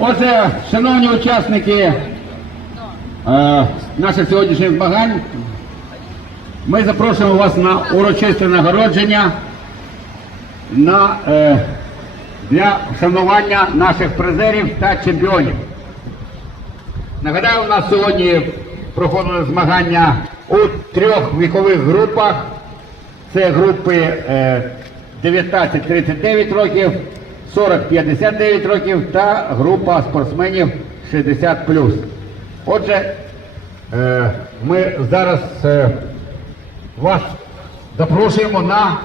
Отже, шановні учасники е, наших сьогоднішніх змагань, ми запрошуємо вас на урочисте нагородження на, е, для вшанування наших призерів та чемпіонів. Нагадаю, у нас сьогодні проходили змагання у трьох вікових групах. Це групи е, 19-39 років, 40-59 років та група спортсменів 60 Отже, е, ми зараз е, вас запрошуємо на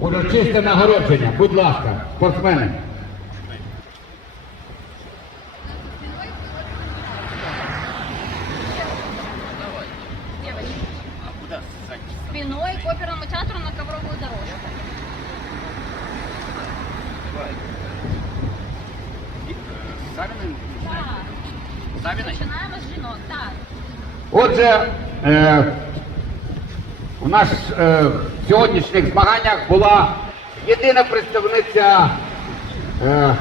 урочисте нагородження. Будь ласка, спортсмени. Спиной к оперному театру на ковровую дорожку. Так. Починаємо з жінок, так. Отже, е, у нас е, в сьогоднішніх змаганнях була єдина представниця е,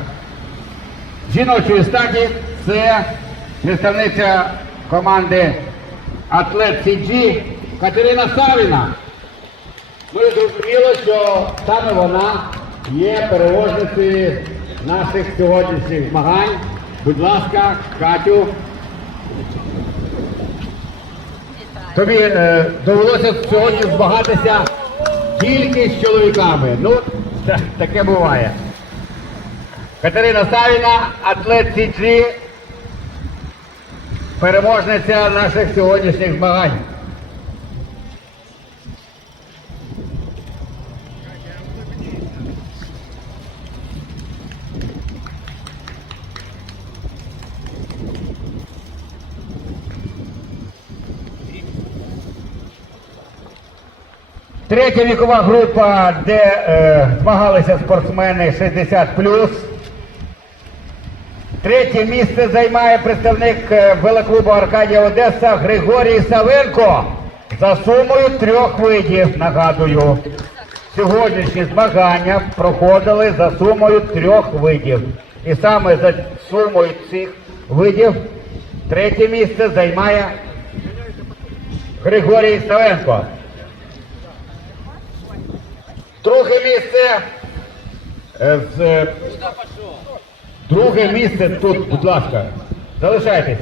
жіночої статі, це представниця команди Атлет Сіджі Катерина Савіна. Ну і зрозуміло, що саме вона є переможницею наших сьогоднішніх змагань. Будь ласка, Катю. Тобі е, довелося сьогодні змагатися тільки з чоловіками. Ну, та- таке буває. Катерина Савіна, атлет CG, переможниця наших сьогоднішніх змагань. Третя вікова група, де е, змагалися спортсмени 60 Третє місце займає представник е, велоклубу Аркадія Одеса Григорій Савенко за сумою трьох видів. Нагадую, сьогоднішні змагання проходили за сумою трьох видів. І саме за сумою цих видів третє місце займає Григорій Савенко. Друге місце. е, з, е, друге місце тут, будь ласка, залишайтесь.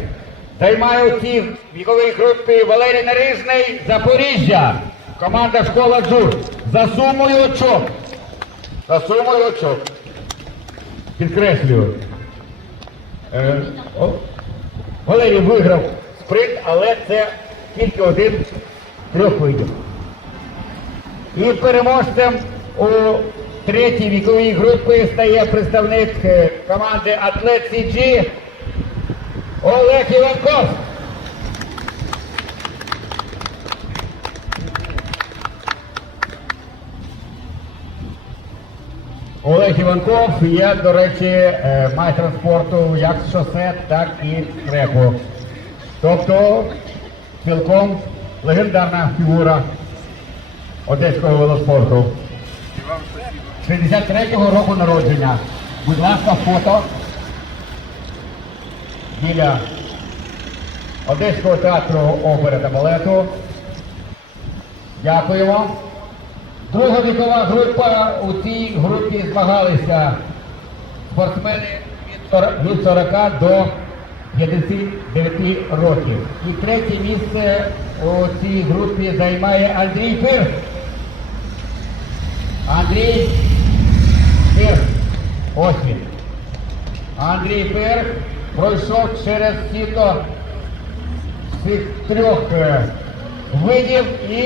Займає у цій віковій групі Валерій Нарижний Запоріжжя. Команда школа Джур. За сумою очок. За сумою очок. Підкреслюю. Е, о, Валерій виграв спринт, але це тільки один трьох видів. І переможцем у третій віковій групі стає представник е, команди Атлет CG Олег Іванков. Олег Іванков є, до речі, е, майстром спорту як з шосе, так і з треку. Тобто цілком легендарна фігура одеського велоспорту. 63-го року народження. Будь ласка, фото біля Одеського театру опери та балету. Дякуємо. Друга вікова група у цій групі змагалися спортсмени від 40 до 59 років. І третє місце у цій групі займає Андрій Пирс. Андрій Пирс. Ось він. Андрій Пирс пройшов через сіто цих трьох е, видів і,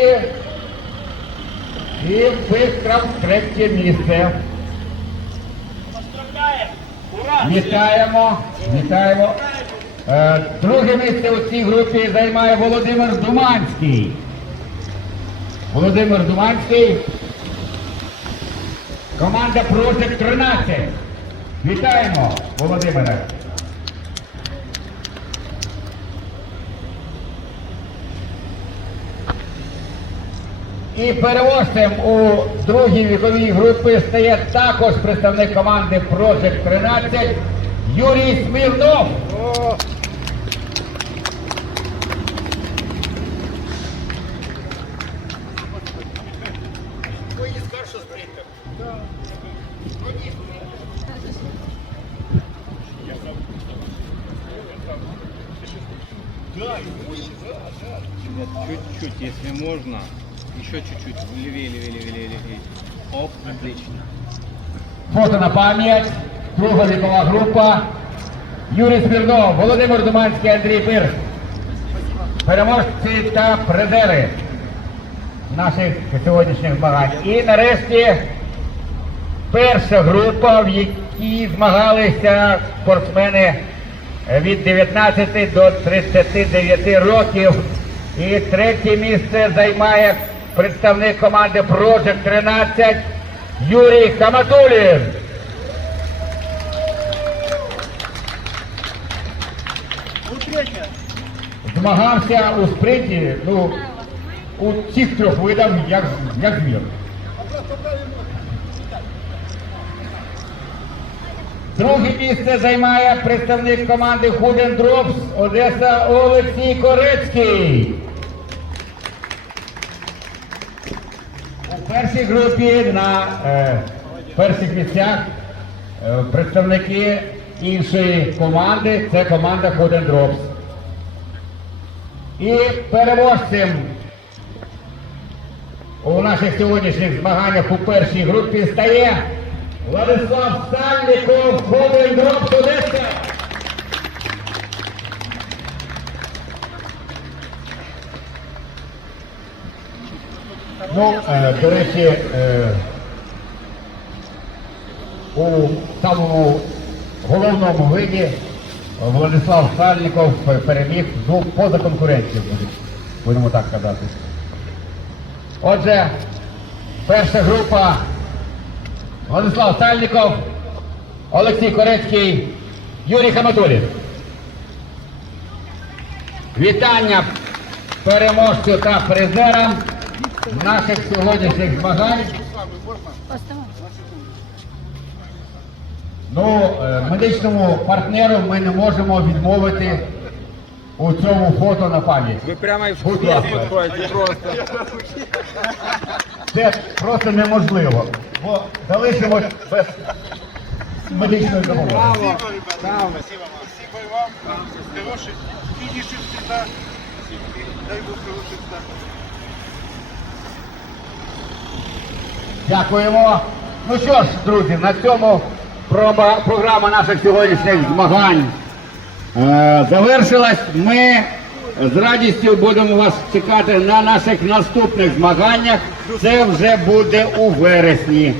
і виграв третє місце. Вітаємо, вітаємо. Е, Друге місце у цій групі займає Володимир Думанський. Володимир Думанський. Команда Project 13. Вітаємо, Володимире. І переможцем у другій віковій групі стає також представник команди Project 13 Юрій Смірнов. Чуть-чуть, если можно. Еще чуть-чуть. Левее, левее, левее, левее, левее. Оп, отлично. Фото на пам'ять. Друга вікова група. Юрій Смірнов, Володимир Думанський, Андрій Пир. Переможці та призери наших сьогоднішніх змагань. І нарешті перша група, в якій змагалися спортсмени від 19 до 39 років. І третє місце займає представник команди Project 13 Юрій Хаматулін. Змагався у спринті, ну, у цих трьох видах, як, як звір. Друге місце займає представник команди Худен Дропс Одеса Олексій Корецький. У першій групі на е, перших місцях е, представники іншої команди, це команда Худен Дропс. І переможцем у наших сьогоднішніх змаганнях у першій групі стає Владислав Сальников, Хобель Дроп Одеса. Ну, е, до речі, е, у самому головному виді Владислав Сальников переміг ну, поза будемо так казати. Отже, перша група Владислав Сальников, Олексій Корецький, Юрій Хаматулін. Вітання переможцю та призерам наших сьогоднішніх змагань. Ну, е, медичному партнеру ми не можемо відмовити у цьому фото на пам'ять. Вы прямо из Будь ласка. подходите просто. Це просто неможливо, бо залишимось без медичної допомоги. Браво. Спасибо вам. Спасибо и вам. Хороший финиши всегда. Дай Бог хороших стартов. Дякуємо. Ну що ж, друзі, на цьому проба- програма наших сьогоднішніх змагань завершилась. Ми з радістю будемо вас чекати на наших наступних змаганнях. Це вже буде у вересні.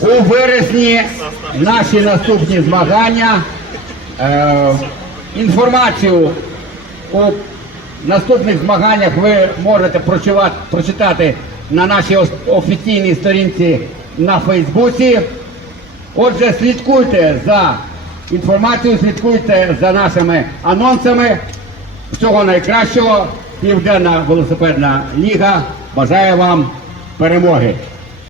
У вересні наші наступні змагання. Е, інформацію у наступних змаганнях ви можете прочитати на нашій офіційній сторінці на Фейсбуці. Отже, слідкуйте за інформацією, слідкуйте за нашими анонсами. Всього найкращого. Південна велосипедна ліга бажає вам перемоги.